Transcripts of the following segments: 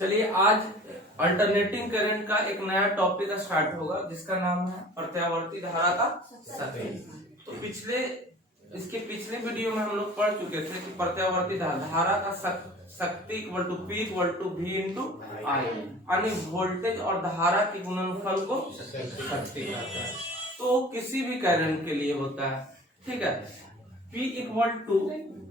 चलिए आज alternating current का एक नया टॉपिक स्टार्ट होगा जिसका नाम है प्रत्यावर्ती धारा का शक्ति। तो इसके पिछले वीडियो में हम लोग पढ़ चुके थे कि प्रत्यावर्ती धारा का शक्ति equal to P equal to V into I, यानी वोल्टेज और धारा के गुणनफल को शक्ति कहते हैं। तो किसी भी करंट के लिए होता है, ठीक है। P equal to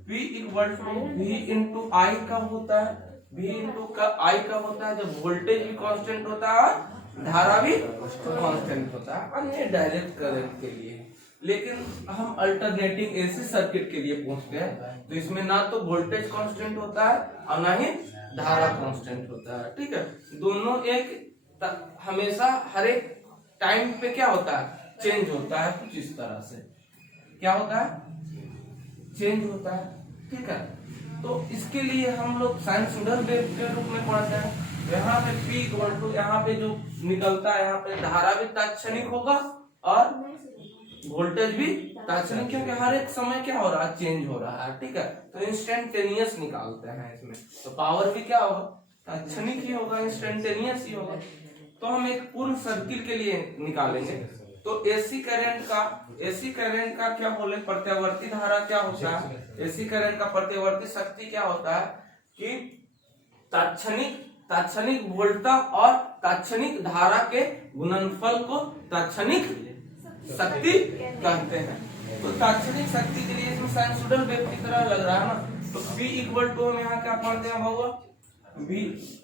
V into I कब होता है? V इंटू का आई कब होता है? जब वोल्टेज भी कांस्टेंट होता है, धारा भी कांस्टेंट होता है, अन्य डायरेक्ट करंट के लिए। लेकिन हम अल्टरनेटिंग एसी सर्किट के लिए पूछते हैं, तो इसमें ना तो वोल्टेज कांस्टेंट होता है और ना ही धारा कांस्टेंट होता है, ठीक है। दोनों एक हमेशा हर एक टाइम पे क्या होता है? चेंज होता है। कुछ इस तरह से क्या होता है? चेंज होता है, ठीक है। तो इसके लिए हम लोग साइनसोइडल वेव के रूप में पढ़ते हैं। यहाँ पे P इक्वल टू यहाँ पे जो निकलता है, यहाँ पे धारा भी तात्क्षणिक होगा और वोल्टेज भी तात्क्षणिक, क्योंकि हर एक समय क्या हो रहा है? चेंज हो रहा है, ठीक है। तो इंस्टेंटेनियस निकालते हैं इसमें, तो पावर भी क्या होगा? तात्क्षणिक ही होगा, इंस्टेंटेनियस ही होगा। तो हम एक पूर्ण सर्किल के लिए निकालेंगे। तो एसी करंट का क्या बोले? प्रत्यावर्ती धारा क्या होता है? एसी करंट का प्रत्यावर्ती शक्ति क्या होता है कि तात्क्षणिक वोल्टा और तात्क्षणिक धारा के गुणनफल को तात्क्षणिक शक्ति कहते हैं। तो तात्क्षणिक शक्ति के लिए इसमें साइनसोइडल वेव की तरह लग रहा है ना। तो V इक्वल टू हम यहाँ क्या पढ़ते हैं बाबू?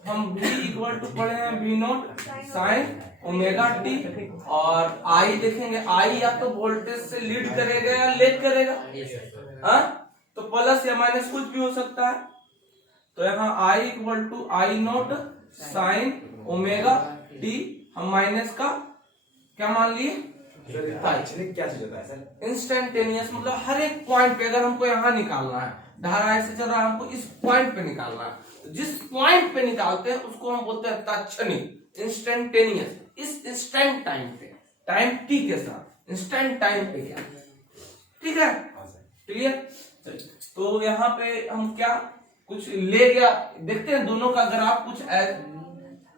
हम V इक्वल टू पढ़े हैं V not sine omega T, और I देखेंगे I या तो वोल्टेज से लीड करेगा या लेग करेगा, हाँ। तो प्लस या माइनस कुछ भी हो सकता है। तो यहाँ I equal to I not sine omega T, हम माइनस का क्या मान लिए? क्या चीज होता है सर? इंस्टेंटेनियस, मतलब हर एक पॉइंट पे अगर हमको यहाँ निकालना है, धारा ऐसे चल रहा है, हमको इस पॉइंट पे निकालना है, तो जिस पॉइंट पे निकालते हैं उसको हम बोलते हैं तात्क्षणिक, इंस्टेंटेनियस। इस इंस्टेंट टाइम पे, टाइम टी के साथ इंस्टेंट टाइम पे क्या, ठीक है, क्लियर। तो यहाँ पे हम क्या कुछ ले गया, देखते हैं दोनों का ग्राफ कुछ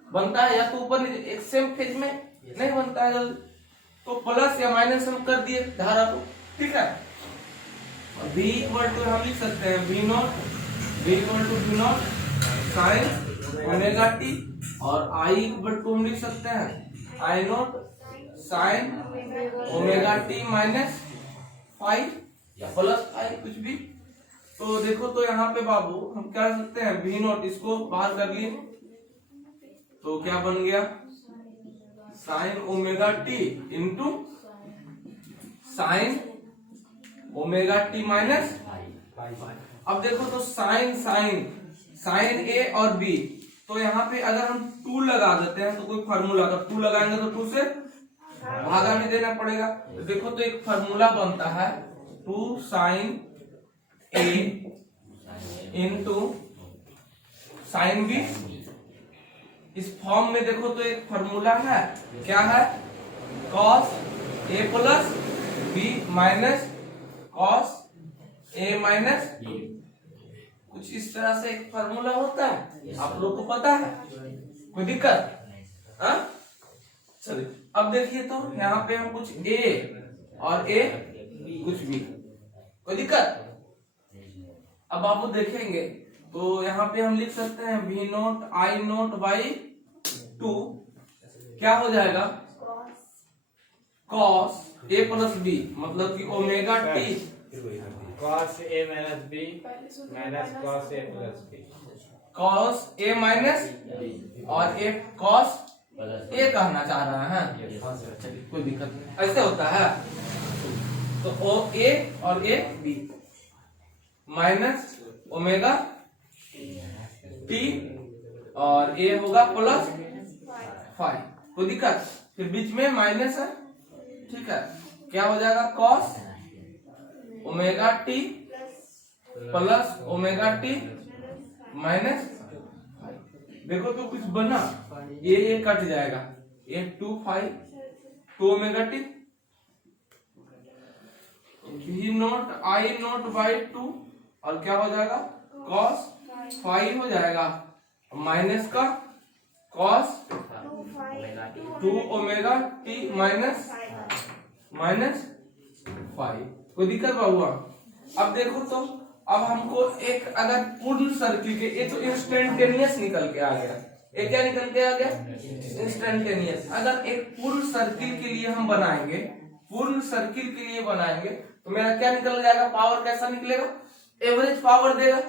बनता है या तो ऊपर एक सेम फेज में नहीं बनता है, तो प्लस या माइनस हम कर दिए धारा को, ठीक है। V इक्वल टू हम लिख सकते हैं V equal to V not sine omega T, और I इक्वल टू हम लिख सकते हैं I not sine omega T minus 5 या प्लस 5 कुछ भी। तो देखो, तो यहाँ पे बाबू हम क्या कर सकते हैं? V नॉट इसको बाहर कर लिए, तो क्या बन गया? Sign omega T into sine omega T minus. अब देखो तो साइन ए और बी, तो यहाँ पे अगर हम 2 लगा देते हैं तो कोई फार्मूला, अगर 2 लगाएंगे तो 2 से भागा नहीं देना पड़ेगा। तो देखो तो एक फार्मूला बनता है 2 साइन ए इंटू साइन बी। इस फॉर्म में देखो तो एक फार्मूला है, क्या है? Cos A plus B minus cos A minus B. कुछ इस तरह से एक फार्मूला होता है, आप लोग को पता है? कोई दिक्कत? हाँ, चलिए अब देखिए, तो यहाँ पे हम कुछ ए और ए कुछ भी, कोई दिक्कत? अब आप देखेंगे तो यहाँ पे हम लिख सकते हैं V note I note by 2, क्या हो जाएगा? कॉस ए प्लस बी, मतलब कि omega T cos A minus B minus cos A plus B, cos A minus B, और ए कॉस ए कहना चाह रहा है, चलिए कोई दिक्कत नहीं, ऐसे होता है। तो ओ ए और A B minus omega T, और ए होगा प्लस 5, कोई दिक्कत? फिर बीच में माइनस है, ठीक है। क्या हो जाएगा? Cos omega T plus omega T minus 5। देखो तो कुछ बना, ये कट जाएगा, ये 2 omega T, V note I note by 2, और क्या हो जाएगा? कॉस 5 हो जाएगा, माइनस का कॉस 2 ओमेगा टी माइनस 5। कोई दिक्कत हुआ? अब देखो तो अब हमको एक अगर पूर्ण सर्किल के, ये तो इंस्टेंटेनियस निकल के आ गया, ये क्या निकल के आ गया? इंस्टेंटेनियस। अगर एक पूर्ण सर्किल के लिए हम बनाएंगे, पूर्ण सर्किल के लिए बनाएंगे तो मेरा क्या निकल जाएगा? पावर कैसा निकलेगा? एवरेज पावर देगा।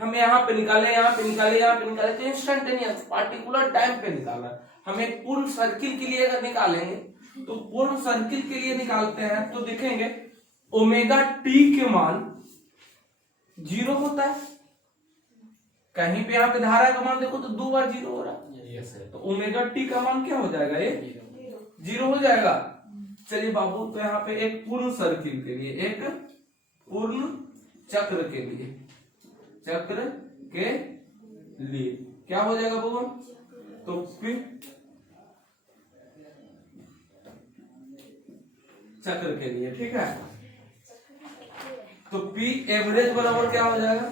हम यहाँ पे निकाले, यहाँ पे निकाले, यहाँ पे निकाले, तो इंस्टेंटेनियस पार्टिकुलर टाइम पे निकाला। हम एक पूर्ण सर्किल के लिए अगर निकालेंगे तो पूर्ण सर्किल के लिए निकालते हैं तो देखेंगे ओमेगा टी के मान 0 होता है। कहीं पे यहाँ पे धारा का मान देखो तो 2 बार 0 हो रहा है, तो ओमेगा टी का मान क्या हो जाएगा? ये 0 हो जाएगा। चलिए बाबू, तो यहाँ पे एक पूर्ण सर्किल के लिए, एक पूर्ण चक्र के लिए, चक्र के लिए क्या हो जाएगा बाबू? तो फिर चक्र के लिए, ठीक है, तो P एवरेज बराबर क्या हो जाएगा?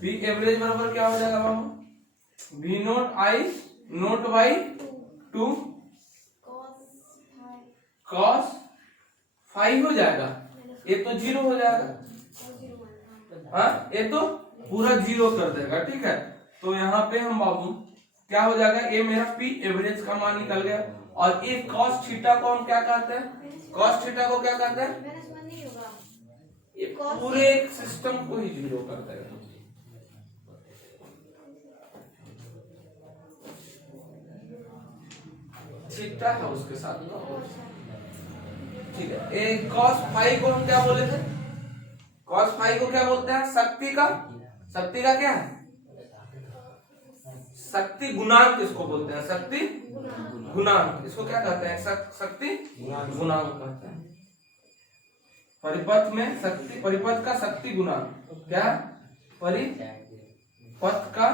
P एवरेज बराबर क्या हो जाएगा बाबू? V note I note by 2 cos 5 हो जाएगा। ये तो 0 हो जाएगा, हाँ, ये तो पूरा 0 कर देगा, ठीक है। तो यहाँ पे हम बाबू क्या हो जाएगा? ये मेरा P एवरेज का मान निकल गया। और ये cos थीटा को हम क्या कहते हैं? cos थीटा को क्या कहते हैं? ये पूरे एक सिस्टम को ही 0 कर देगा। थीटा है उसके साथ, ठीक है। एक cos फाई को हम क्या बोले थे? cos फाई को क्या बोलते हैं? शक्ति का क्या है? शक्ति गुणांक इसको बोलते हैं, शक्ति गुणांक। इसको क्या कहते हैं? शक्ति गुणांक कहते हैं। परिपथ में शक्ति, परिपथ का शक्ति गुणांक क्या? परिपथ का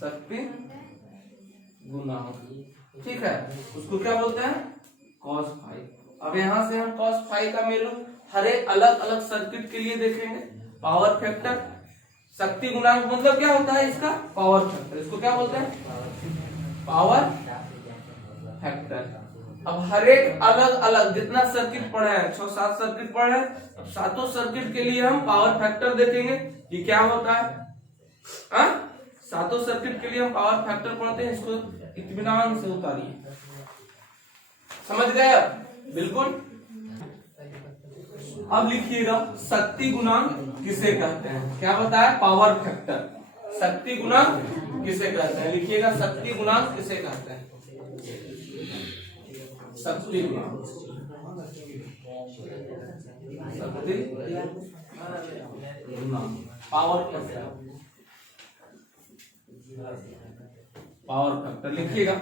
शक्ति गुणांक, ठीक है, उसको क्या बोलते हैं? cos phi. अब यहाँ से हम cos फाई का वैल्यू हर एक अलग अलग सर्किट के लिए देखेंगे। पावर फैक्टर, शक्ति गुणांक मतलब क्या होता है इसका? Power factor. इसको क्या बोलते हैं? Power factor. अब हर एक अलग अलग जितना सर्किट पढ़े हैं, 6-7 सर्किट पढ़े हैं, अब सातों सर्किट के लिए हम पावर फैक्टर देखेंगे कि क्या होता है। सातों सर्किट के लिए हम पावर फैक्टर पढ़ते हैं। इसको इत्मीनान से उतारिए, समझ गए अब? बिल्कुल। अब लिखिएगा शक्ति गुणांक किसे कहते हैं? क्या बताया? Power factor. शक्ति गुणांक किसे कहते हैं? लिखिएगा शक्ति गुणांक किसे कहते हैं? शक्ति गुणांक, शक्ति गुणांक, पावर फैक्टर, पावर फैक्टर। लिखिएगा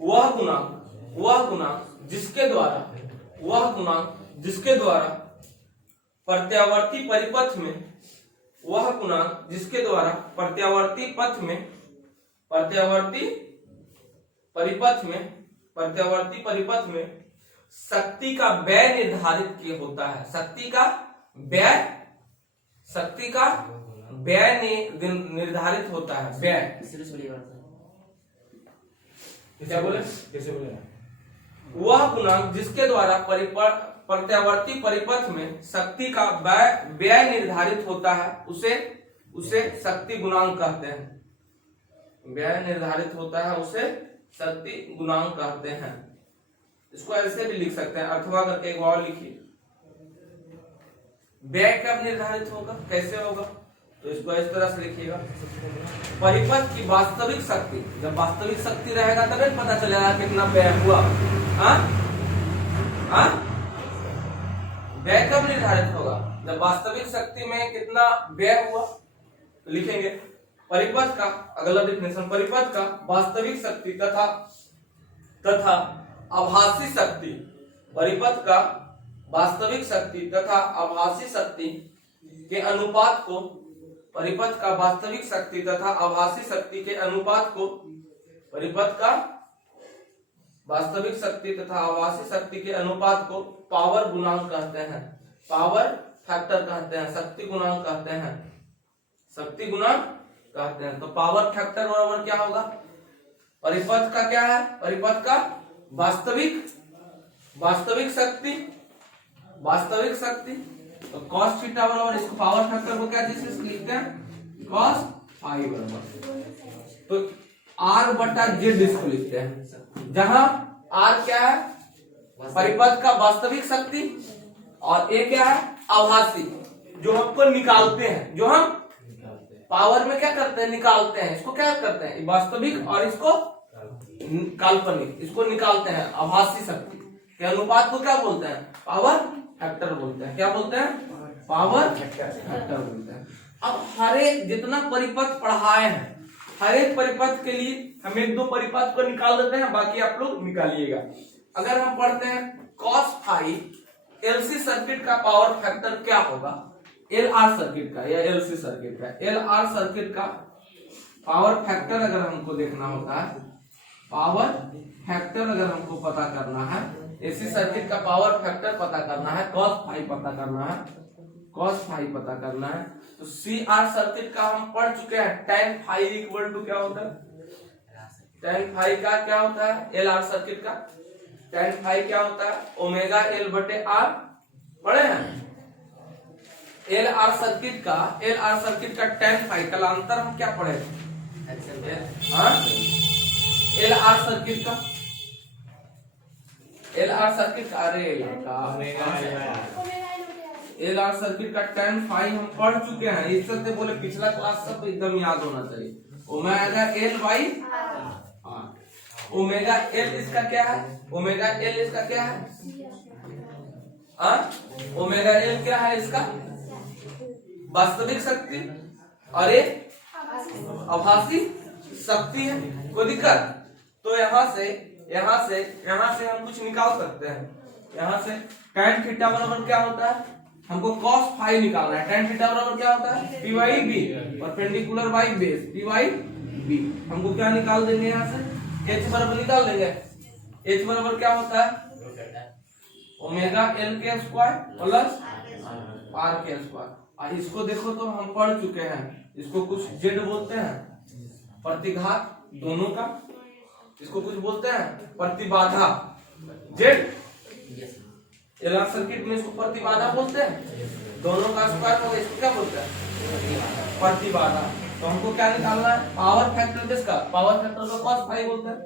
वह गुणांक जिसके द्वारा प्रत्यावर्ती परिपथ में, वह गुणांक जिसके द्वारा प्रत्यावर्ती परिपथ में शक्ति का व्यय निर्धारित होता है। शक्ति का व्यय निर्धारित होता है। व्यय क्या बोले? कैसे बोले? वह गुणांक जिसके द्वारा प्रत्यावर्ती परिपथ में शक्ति का व्यय निर्धारित होता है, उसे शक्ति गुणांक कहते हैं। व्यय निर्धारित होता है, उसे शक्ति गुणांक कहते हैं। इसको ऐसे भी लिख सकते हैं, अथवा करके एक और लिखिए। व्यय कब निर्धारित होगा, कैसे होगा? तो इसको इस तरह से लिखिएगा, परिपथ की वास्तविक शक्ति, जब वास्तविक शक्ति रहेगा तभी पता चलेगा कितना व्यय हुआ। व्यय कब निर्धारित होगा? जब वास्तविक शक्ति में कितना व्यय हुआ। तो लिखेंगे परिपथ का अगला डेफिनेशन, परिपथ का वास्तविक शक्ति तथा आभासी शक्ति, परिपथ का वास्तविक शक्ति तथा आभासी शक्ति के अनुपात को, परिपथ का वास्तविक शक्ति तथा आभासी शक्ति के अनुपात को, परिपथ का वास्तविक शक्ति तथा आभासी शक्ति के अनुपात को पावर गुणांक कहते हैं। पावर फैक्टर कहते हैं, शक्ति गुणांक कहते हैं, शक्ति गुणांक कहते हैं। तो पावर फैक्टर बराबर क्या होगा, परिपथ का क्या है, परिपथ का वास्तविक शक्ति, वास्तविक शक्ति। तो cos थीटा बराबर, इसको पावर फैक्टर को क्या चीज से लिखते हैं, cos फाई बराबर, तो R बटा जेड इसको लिखते हैं, जहां R क्या है, परिपथ का वास्तविक शक्ति, और A क्या है, आभासी, जो हमको निकालते हैं, जो हम पावर में क्या करते हैं, निकालते हैं। इसको क्या करते हैं, वास्तविक और इसको काल्पनिक, इसको निकालते हैं। आभासी शक्ति के अनुपात को क्या बोलते हैं, पावर फैक्टर बोलते हैं। क्या बोलते हैं, पावर फैक्टर बोलते हैं। अब हर एक जितना परिपथ पढ़ाए हैं, हर एक परिपथ के लिए हम एक दो परिपथ को निकाल देते हैं, बाकी आप लोग निकालिएगा। अगर हम पढ़ते हैं cos फाई, एलसी सर्किट का पावर फैक्टर क्या होगा, एलआर सर्किट का या एलसी सर्किट का, एलआर सर्किट का पावर फैक्टर अगर हमको देखना होता है, पावर फैक्टर अगर हमको पता करना है, एसी सर्किट का पावर फैक्टर पता करना है, cos फाई पता करना है, cos फाई पता करना है, तो सीआर सर्किट का हम पढ़ चुके हैं, tan फाई इक्वल टू क्या होता है, tan फाई का क्या होता है, एलआर सर्किट का tan फाई क्या होता है, ओमेगा एल बटे आर, पढ़े हैं। एल आर सर्किट का tan फाई का अंतर हम क्या पढ़े, एल आर सर्किट का अरे एल आर सर्किट का tan फाई हम पढ़ चुके हैं, इस से बोले पिछला क्लास सब एकदम याद होना चाहिए। Omega L by R, omega L इसका क्या है, ओमेगा एल इसका क्या है, ओमेगा एल क्या है, इसका वास्तविक शक्ति और एक आभासी शक्ति है। कोई दिक्कत, तो यहाँ से हम कुछ निकाल सकते हैं। यहाँ से tan थीटा बराबर क्या होता है, हमको cos फाई निकालना है। tan थीटा बराबर क्या होता है, P Y B, perpendicular by base, P Y B. हमको क्या निकाल देंगे, यहाँ से h बराबर निकाल देंगे। h बराबर क्या होता है, ओमेगा एल के स्क्वायर प्लस आर के स्क्वायर। इसको देखो तो हम पढ़ चुके हैं, इसको कुछ जेड बोलते हैं, प्रतिघात दोनों का, इसको कुछ बोलते हैं प्रतिबाधा, जेड। एलआर सर्किट में इसको प्रतिबाधा बोलते हैं, दोनों का स्क्वायर होगा, इसको क्या बोलते हैं, प्रतिबाधा। तो हमको क्या निकालना है, पावर फैक्टर किसका, पावर फैक्टर को cos फाई बोलते हैं।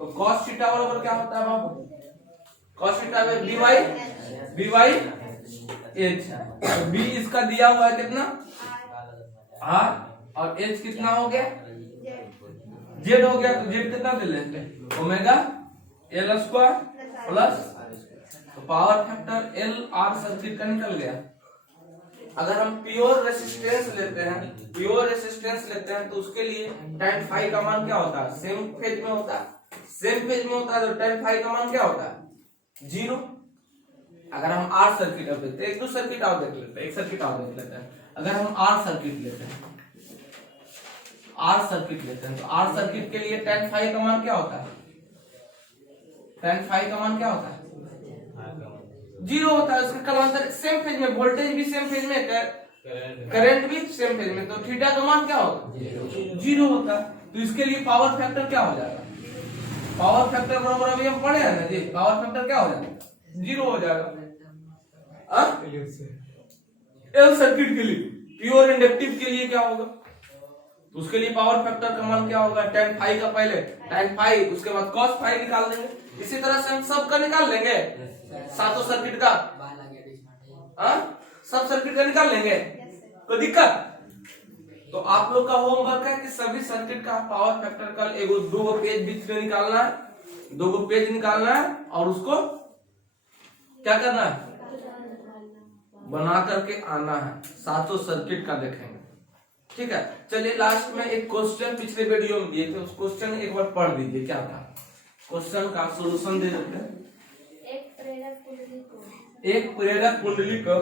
तो cos थीटा बराबर क्या होता है बाबू, cos थीटा में बी वाई एच, बी इसका दिया हुआ है कितना, आर, और एच कितना हो गया, जेड हो गया। तो जेड कितना दे लेते हैं, ओमेगा एल स्क्वायर प्लस, तो power factor L R circuit का निकल गया। अगर हम प्योर रेसिस्टेंस लेते हैं, तो उसके लिए tan फाई का मान क्या होता है, सेम फेज में होता है, तो tan फाई का मान क्या होता है, 0। अगर हम आर सर्किट अब देखते हैं, एक दो सर्किट और देख लेते हैं, एक सर्किट और देख लेते हैं। अगर हम आर सर्किट लेते हैं, तो आर सर्किट के लिए tan फाई का मान क्या होता है, tan फाई का मान क्या होता है, 0 होता है। उसका कलांतर सेम फेज में, वोल्टेज भी सेम फेज में, करंट भी सेम फेज में, तो थीटा का मान क्या होगा, 0 होता है। तो इसके लिए पावर फैक्टर क्या हो जाएगा, पावर फैक्टर बराबर अभी हम पढ़े हैं ना जी, पावर फैक्टर क्या हो जाएगा, 0 हो जाएगा। एल सर्किट के लिए, प्योर इंडक्टिव के लिए क्या होगा, तो उसके लिए पावर फैक्टर का मान क्या होगा, tan फाई का पहले tan फाई, उसके बाद cos फाई निकाल देंगे। इसी तरह से हम सब का निकाल लेंगे, सातों सर्किट का, सब सर्किट का निकाल लेंगे, कोई दिक्कत। तो आप लोग का होमवर्क है कि सभी सर्किट का पावर फैक्टर का एगो 2 पेज बीच में निकालना है, 2 पेज निकालना है, और उसको क्या करना है, बना करके आना है, सातों सर्किट का देखेंगे, ठीक है। चलिए लास्ट में एक क्वेश्चन पिछले वीडियो में दिए थे, उस क्वेश्चन एक बार पढ़ दीजिए, क्या था क्वेश्चन का सोल्यूशन दे देते हैं। एक प्रेरक कुंडली को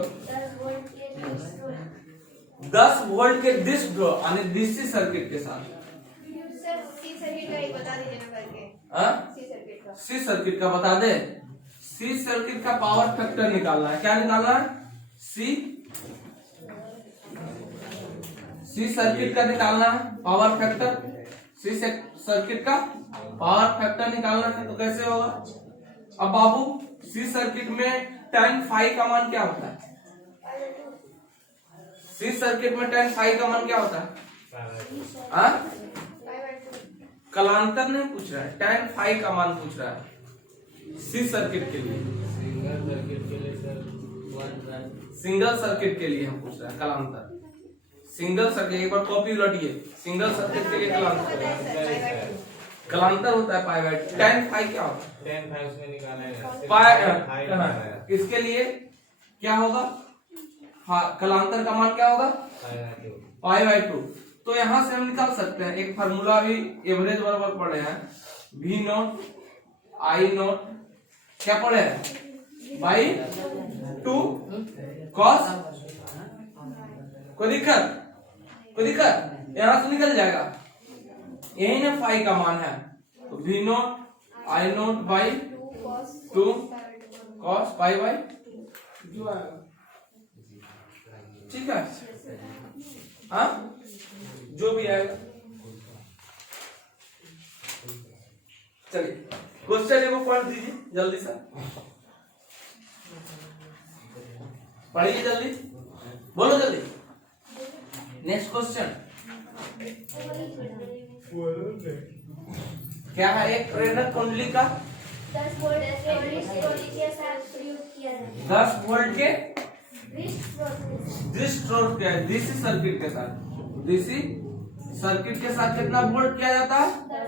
10 वोल्ट के डिस्क यानी डीसी सर्किट के साथ, सी सर्किट का बता दे, सी सर्किट का पावर फैक्टर निकालना है। क्या निकालना है, सी सी सर्किट का निकालना है पावर फैक्टर, सी सर्किट का पावर फैक्टर निकालना है। तो कैसे होगा? अब बाबू सी सर्किट में tan फाई का मान क्या होता है? सी सर्किट में tan फाई का मान क्या होता है? हाँ, कलांतर नहीं पूछ रहा है, tan फाई का मान पूछ रहा है सी सर्किट के लिए। सिंगल सर्किट के लिए सर सिंगल सर्किट के लिए हम पूछ रहे हैं कलांतर। सिंगल सर्किट, एक बार कॉपी उलटिए, सिंगल सर्किट के लिए कलांतर होता है पाई बाय। tan फाई क्या होता है? tan फाई उसमें निकाला है पाई, इसके लिए क्या होगा? कलांतर का मान क्या होगा? Pi by 2। तो यहां से हम निकाल सकते हैं एक फार्मूला भी एवरेज बराबर पढ़े हैं, V नॉट I नॉट क्या पढ़े हैं? By 2 cos। कोई दिक्कत? कोई दिक्कत? यहां से निकल जाएगा, यही ना फाई का मान है। तो V not I not by 2 cos pi by जो आएगा। ठीक है, हाँ जो भी आएगा। चलिए क्वेश्चन को पढ़ दीजिए जल्दी से, पढ़िए जल्दी, बोलो जल्दी। नेक्स्ट क्वेश्चन क्या है? एक प्रेरक कुंडली का 10 वोल्ट के साथ प्रयोग किया जाता है। 10 वोल्ट के दृष्टि स्रोत के डीसी सर्किट के साथ, डीसी सर्किट के साथ कितना वोल्ट किया जाता है? 10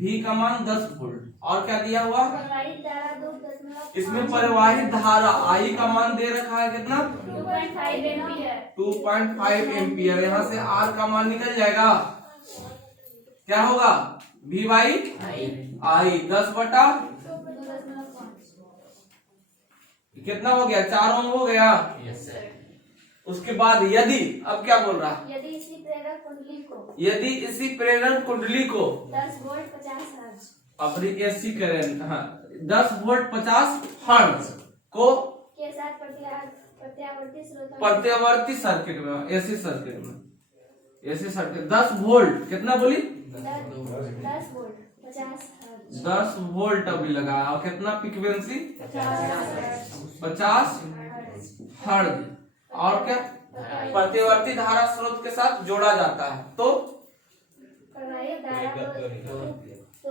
V का मान 10 वोल्ट। और क्या दिया हुआ? प्रवाहित धारा 2.5 इसमें परिवाहित धारा I का मान दे रखा है कितना? 2.5 एम्पीयर। 2.5 एम्पियर। यहाँ से R का मान निकल जाएगा, क्या होगा? V बाई I 10 बटा 2.5 कितना हो गया? 4 ओम हो गया। उसके बाद यदि, अब क्या बोल रहा है? यदि इसी प्रेरक कुंडली को यदि इसी प्रेरण कुंडली को 10 वोल्ट 50 हर्ट्ज अपनी एसी करंट, हाँ 10 वोल्ट 50 हर्ट्ज को के साथ प्रत्यावर्ती स्रोत प्रत्यावर्ती सर्किट में, एसी सर्किट में, एसी सर्किट 10 वोल्ट कितना बोली? 10 वोल्ट 50 हर्ट्ज 10 वोल्ट अभी लगा, और कितना फ्रीक्वेंसी? 50 हर्ट्ज। और क्या? प्रतिवर्ती धारा स्रोत के साथ जोड़ा जाता है। तो प्रवाहित धारा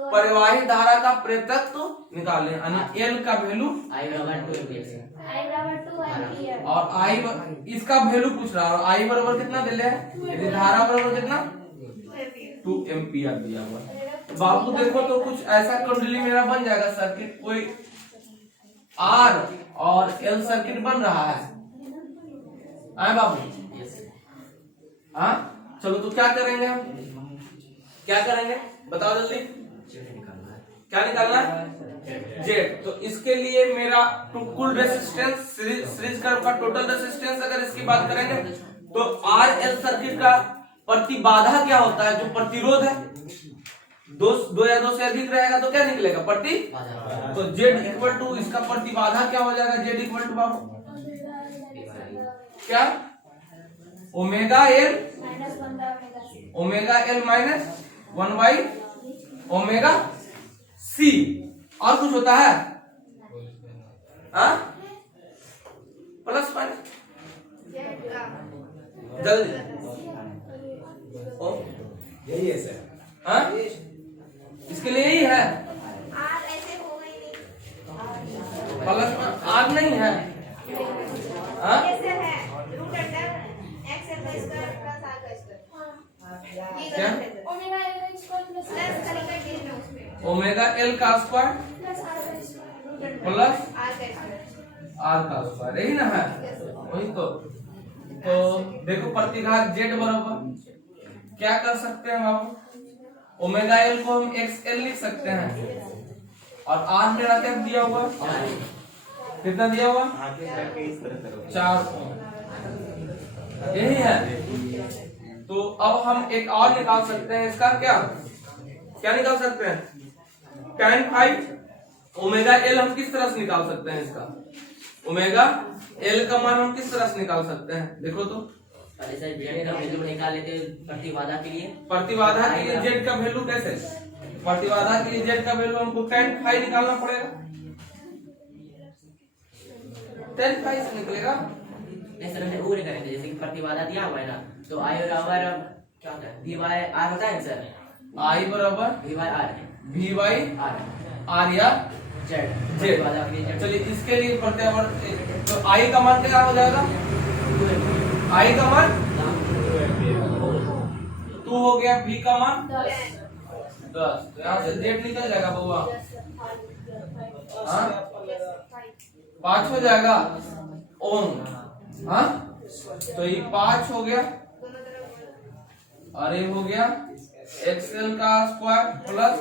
परिवाहित धारा का प्रेतत्व निकालें, यानी L का वैल्यू I बराबर 2 एम्पीयर और I इसका वैल्यू पूछ रहा है, और I बराबर कितना दे है? यदि धारा बराबर कितना? 2 एम्पियर दिया हुआ है। बाबू देखो तो कुछ ऐसा कुंडली मेरा बन जाएगा सर्किट, कोई R और L सर्किट बन रहा है। आए बाबू, हाँ चलो तो क्या करेंगे हम? क्या करेंगे बताओ जल्दी, क्या निकालना है? जेड। तो इसके लिए मेरा कुल रेसिस्टेंस, सीरीज कर्व का टोटल रेसिस्टेंस अगर इसकी बात करेंगे तो आर एल सर्किट का प्रतिबाधा क्या होता है? जो प्रतिरोध है, दो या दो से अधिक रहेगा तो क्या निकलेगा? प्रति। तो जेड इक्वल टू इसका प्रतिबाधा क्या हो जाएगा? जेड इक्वल टू बाबू क्या? Omega L minus 1 by omega C. और कुछ होता है? प्लस माइनस जल्दी यही है सर। हाँ इसके लिए यही है, आर ऐसे हो गई नहीं, प्लस में आर नहीं है। हाँ कैसे है? रूट अंडर x का स्क्वायर प्लस r का स्क्वायर। ये क्या? गलत है सर। ओमेगा एल का स्क्वायर प्लस खाली कर दीजिए उसमें ओमेगा एल का स्क्वायर प्लस r का स्क्वायर प्लस r का स्क्वायर। आर का स्क्वायर, यही ना है? वही तो देखो प्रतिघात जेड बराबर क्या कर सकते हैं बाबू? ओमेगा एल को हम एक्स एल लिख सकते हैं, और आर मेरा क्या दिया हुआ? कितना दिया हुआ? 4 ओम, यही है। तो अब हम एक और निकाल सकते हैं, इसका क्या निकाल सकते हैं? tan फाइव ओमेगा एल हम किस तरह से निकाल सकते हैं? इसका ओमेगा एल का मान हम किस तरह से निकाल सकते हैं? देखो तो पहले से जेड का वैल्यू निकाल लेते हैं प्रतिबाधा के लिए। प्रतिबाधा के लिए जेड का वैल्यू कैसे? प्रतिबाधा के लिए जेड का वैल्यू हमको tan फाई निकालना पड़ेगा। tan फाई से निकलेगा। नहीं सर, हमने वो नहीं करेंगे, जैसे कि प्रतिबाधा दिया हुआ है ना, तो आई बराबर क्या होता है, वी बाय आर होता है सर। आई बराबर V by R, V by R R या जेड, जेड। प्रतिबाधा के लिए जेड। चलिए इसके लिए प्रत्यावर्ती, तो आई का मान क्या हो जाएगा? आई का मान 2 हो गया, v का मान 10। तो यहाँ से जेड निकल जाएगा बउआ। हाँ 5 हो जाएगा ओम। हाँ तो ये 5 हो गया, और ये हो गया एक्सएल का स्क्वायर प्लस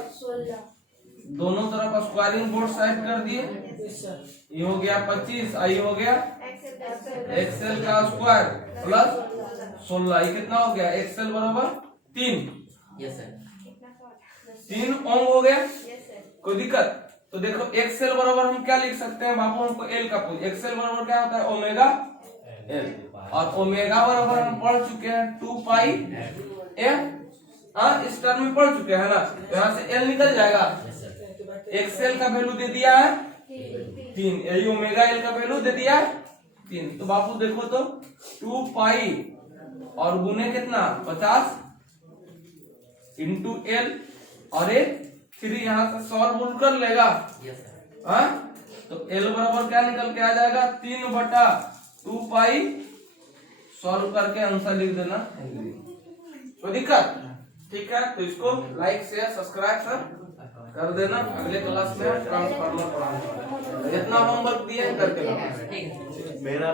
दोनों तरफ स्क्वायरिंग बोर्ड साइड कर दिए। ये हो गया 25, ये हो गया एक्सएल का स्क्वायर प्लस 16। ये कितना हो गया? एक्सएल बराबर 3। यस सर, 3 ओम हो गया। कोई दिक्कत? तो देखो एक्सएल बराबर हम क्या लिख सकते हैं बापू? हमको एल का पूछ। एक्सएल बराबर क्या होता है? Omega L. और ओमेगा बराबर हम पढ़ चुके हैं 2 पाई एम। हाँ इस टर्म में पढ़ चुके हैं ना, तो यहाँ से एल निकल जाएगा। एक्सएल का वैल्यू दे दिया है 3, यही ओमेगा एल का वैल्यू दे दिया है 3। तो बापू देखो तो 2 पाई और गुने कितना 50 इंटू एल, और एक 3 यहाँ से सॉल्व कर लेगा। यस सर, हाँ तो एल बराबर क्या निकल के आ जाएगा? 3/2 पाई। सॉल्व करके आंसर लिख देना। कोई दिक्कत? ठीक है, तो इसको लाइक शेयर सब्सक्राइब सर कर देना। अगले क्लास में ट्रांसफार्मर पढ़ाऊंगा। जितना होमवर्क दिया है करके लाना। ठीक है। मेरा